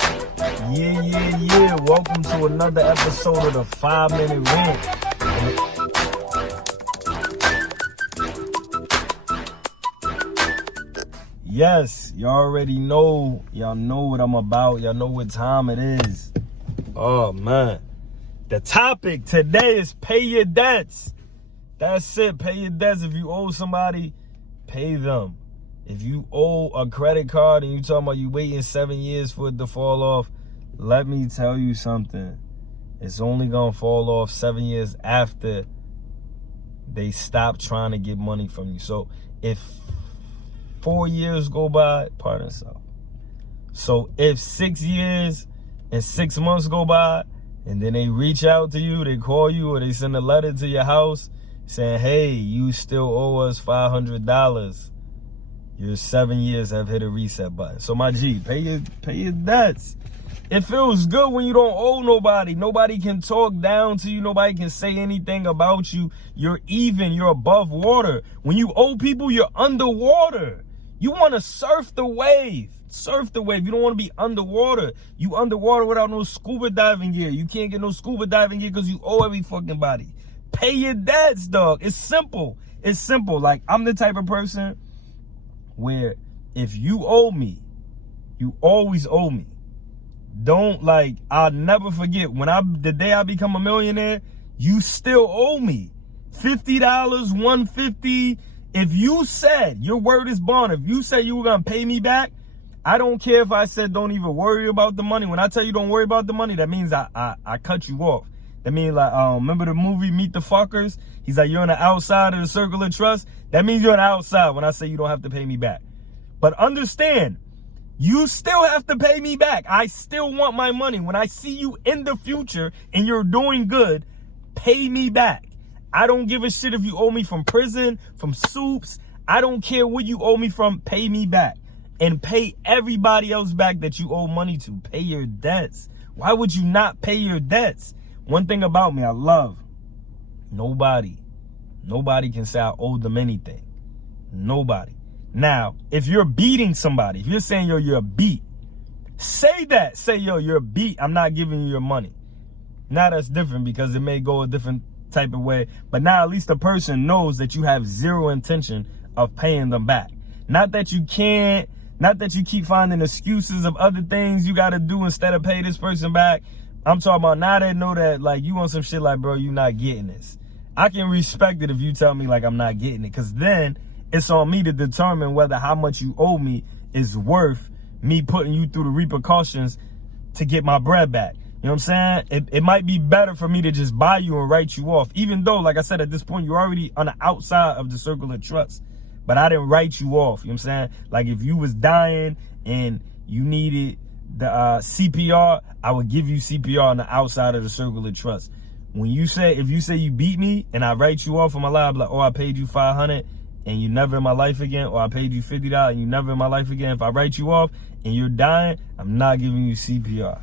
Yeah. Welcome to another episode of the 5-Minute Rant. Yes, y'all already know. Y'all know what I'm about. Y'all know what time it is. Oh, man. The topic today is pay your debts. That's it. Pay your debts. If you owe somebody, pay them. If you owe a credit card and you talking about you waiting 7 years for it to fall off, let me tell you something. It's only going to fall off 7 years after they stop trying to get money from you. So if 4 years go by, pardon yourself. So if 6 years and 6 months go by and then they reach out to you, they call you or they send a letter to your house saying, hey, you still owe us $500. Your 7 years have hit a reset button. So my G, pay your debts. It feels good when you don't owe nobody. Nobody can talk down to you. Nobody can say anything about you. You're even. You're above water. When you owe people, you're underwater. You want to surf the wave. Surf the wave. You don't want to be underwater. You underwater without no scuba diving gear. You can't get no scuba diving gear because you owe every fucking body. Pay your debts, dog. It's simple. It's simple. Like, I'm the type of person where if you owe me, you always owe me. Don't, like, I'll never forget the day I become a millionaire, you still owe me $50, $150. If you said, your word is bond, if you said you were going to pay me back, I don't care if I said don't even worry about the money. When I tell you don't worry about the money, that means I cut you off. That means, like, remember the movie Meet the Fuckers? He's like, you're on the outside of the circle of trust. That means you're on the outside when I say you don't have to pay me back. But understand, you still have to pay me back. I still want my money. When I see you in the future and you're doing good, pay me back. I don't give a shit if you owe me from prison, from soups. I don't care what you owe me from. Pay me back. And pay everybody else back that you owe money to. Pay your debts. Why would you not pay your debts? One thing about me, I love nobody can say I owe them anything. Nobody. Now, if you're beating somebody, if you're saying, yo, you're a beat, say that. Say, yo, you're a beat. I'm not giving you your money. Now that's different because it may go a different type of way. But now at least the person knows that you have zero intention of paying them back. Not that you can't, not that you keep finding excuses of other things you got to do instead of pay this person back. I'm talking about now they know that, like, you want some shit like, bro, you not getting this. I can respect it if you tell me, like, I'm not getting it. Because then it's on me to determine whether how much you owe me is worth me putting you through the repercussions to get my bread back. You know what I'm saying? It might be better for me to just buy you and write you off. Even though, like I said, at this point, you're already on the outside of the circle of trust. But I didn't write you off. You know what I'm saying? Like, if you was dying and you needed the CPR, I would give you CPR on the outside of the circle of trust. When you say, if you say you beat me and I write you off on my life, like, oh, I paid you $500 and you never in my life again, or I paid you $50 and you never in my life again, if I write you off and you're dying, I'm not giving you CPR.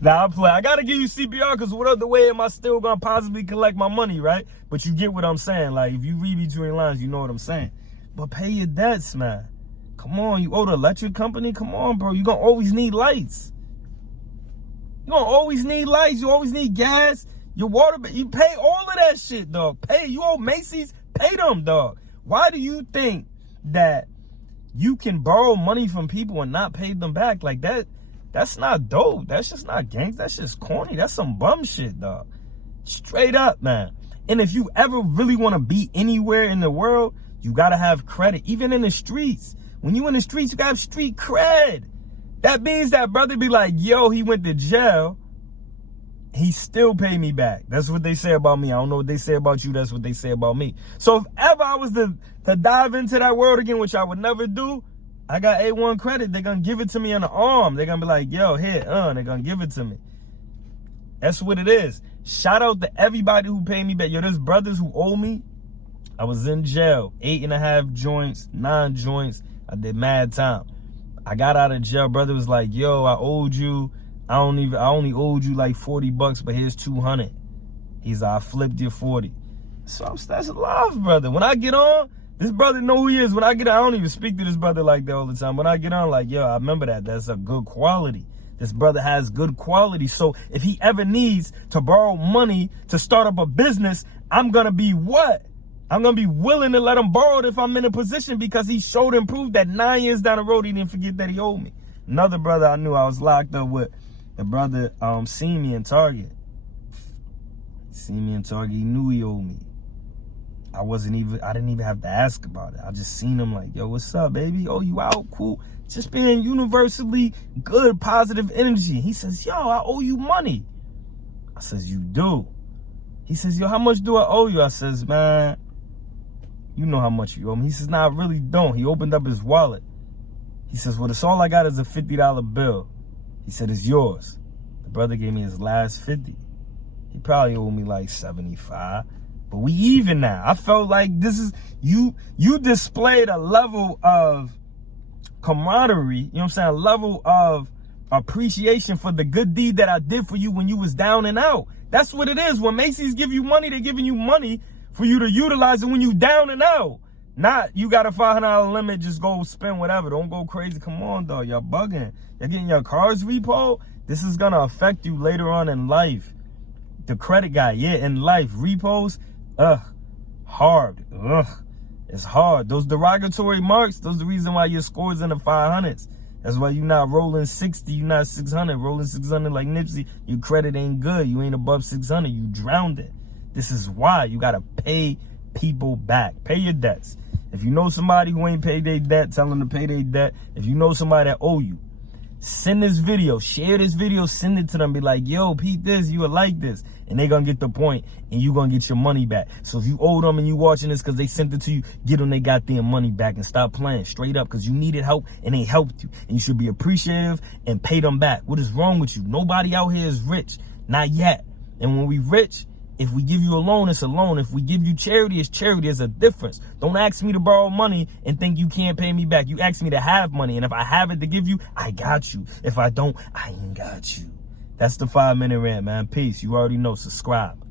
Now, I gotta give you CPR because what other way am I still gonna possibly collect my money, right? But you get what I'm saying. Like, if you read between lines, you know what I'm saying. But pay your debts, man. Come on, you owe the electric company? Come on, bro. You're gonna always need lights. You're gonna always need lights. You always need gas. Your water, you pay all of that shit, dog. Pay. You owe Macy's, pay them, dog. Why do you think that you can borrow money from people and not pay them back? Like, that's not dope. That's just not gangs. That's just corny. That's some bum shit, dog. Straight up, man. And if you ever really want to be anywhere in the world, you got to have credit. Even in the streets. When you in the streets, you got to have street cred. That means that brother be like, yo, he went to jail. He still paid me back. That's what they say about me. I don't know what they say about you. That's what they say about me. So if ever I was to dive into that world again, which I would never do, I got A1 credit. They're going to give it to me on the arm. They're going to be like, yo, here, they're going to give it to me. That's what it is. Shout out to everybody who paid me back. Yo, there's brothers who owe me. I was in jail, 8.5 joints, 9 joints. I did mad time. I got out of jail. Brother was like, yo, I owed you. I only owed you like $40, but here's 200. He's like, I flipped your 40. So that's love, brother. When I get on, This brother know who he is. When I get on, I don't even speak to this brother like that all the time. When I get on, like, yo, I remember that. That's a good quality. This brother has good quality. So if he ever needs to borrow money to start up a business, I'm going to be what? I'm going to be willing to let him borrow it if I'm in a position, because he showed and proved that 9 years down the road, he didn't forget that he owed me. Another brother I knew I was locked up with, the brother seen me in Target. He knew he owed me. I didn't even have to ask about it. I just seen him like, yo, what's up, baby? Oh, you out? Cool. Just being universally good, positive energy. He says, yo, I owe you money. I says, you do? He says, yo, how much do I owe you? I says, man, you know how much you owe me. He says, nah, I really don't. He opened up his wallet. He says, well, that's all I got is a $50 bill. He said, it's yours. The brother gave me his last 50. He probably owed me like 75. But we even now. I felt like this is, you displayed a level of camaraderie, you know what I'm saying? A level of appreciation for the good deed that I did for you when you was down and out. That's what it is. When Macy's give you money, they're giving you money for you to utilize it when you down and out. Not you got a $500 limit, just go spend whatever. Don't go crazy. Come on, dog. Y'all bugging. Y'all getting your cars repo. This is going to affect you later on in life. The credit guy, yeah, in life. Repos, hard. It's hard. Those derogatory marks, those are the reason why your score's in the 500s. That's why you're not rolling 60, you're not 600. Rolling 600 like Nipsey, your credit ain't good. You ain't above 600. You drowned it. This is why you got to pay people back. Pay your debts. If you know somebody who ain't paid their debt, tell them to pay their debt. If you know somebody that owe you, send this video, share this video, send it to them. Be like, yo, Pete, this, you would like this. And they gonna get the point, and you gonna get your money back. So if you owe them and you watching this because they sent it to you, get them they goddamn money back and stop playing straight up, because you needed help and they helped you. And you should be appreciative and pay them back. What is wrong with you? Nobody out here is rich. Not yet. And when we rich, if we give you a loan, it's a loan. If we give you charity, it's charity. There's a difference. Don't ask me to borrow money and think you can't pay me back. You ask me to have money, and if I have it to give you, I got you. If I don't, I ain't got you. That's the 5-minute rant, man. Peace. You already know. Subscribe.